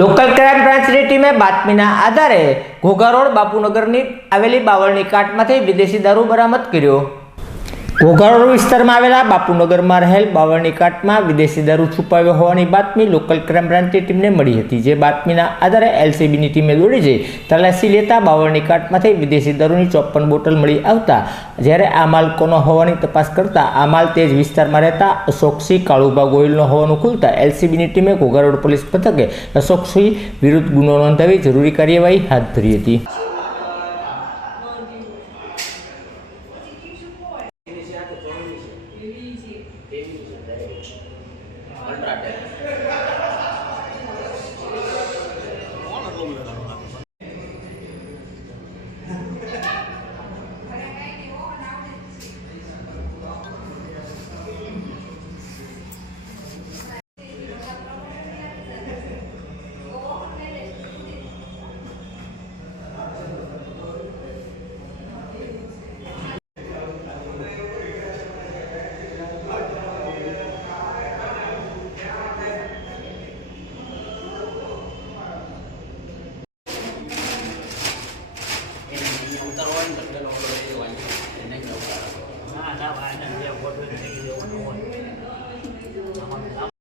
Local crime બ્રાન્ચની ટીમે બાતમીના આધારે ઘોઘા રોડ બાપુનગરની આવેલી બાવળની કાટમાંથી વિદેશી દારૂ બરામદ કર્યો. ઘોઘા વિસ્તારમાં આવેલા બાપુનગરમાં રહેલ બાવળની કાટમાં વિદેશી દારૂ છુપાવ્યો હોવાની બાતમી લોકલ ક્રાઇમ બ્રાન્ચની ટીમને મળી હતી. જે બાતમીના આધારે એલસીબીની ટીમે દોડી જઈ તલાશી લેતા બાવળની કાટમાંથી વિદેશી દારૂની ચોપન બોટલ મળી આવતા જ્યારે આ માલ કોનો હોવાની તપાસ કરતા આ માલ તે જ વિસ્તારમાં રહેતા અશોકસિંહ કાળુબા ગોયલનો હોવાનું ખુલતા એલસીબીની ટીમે ઘોઘારોડ પોલીસ મથકે અશોકસિંહ વિરુદ્ધ ગુનો નોંધાવી જરૂરી કાર્યવાહી હાથ ધરી હતી. એવી છે? એવી છે? Contract ang taruan, dalawang loyo, one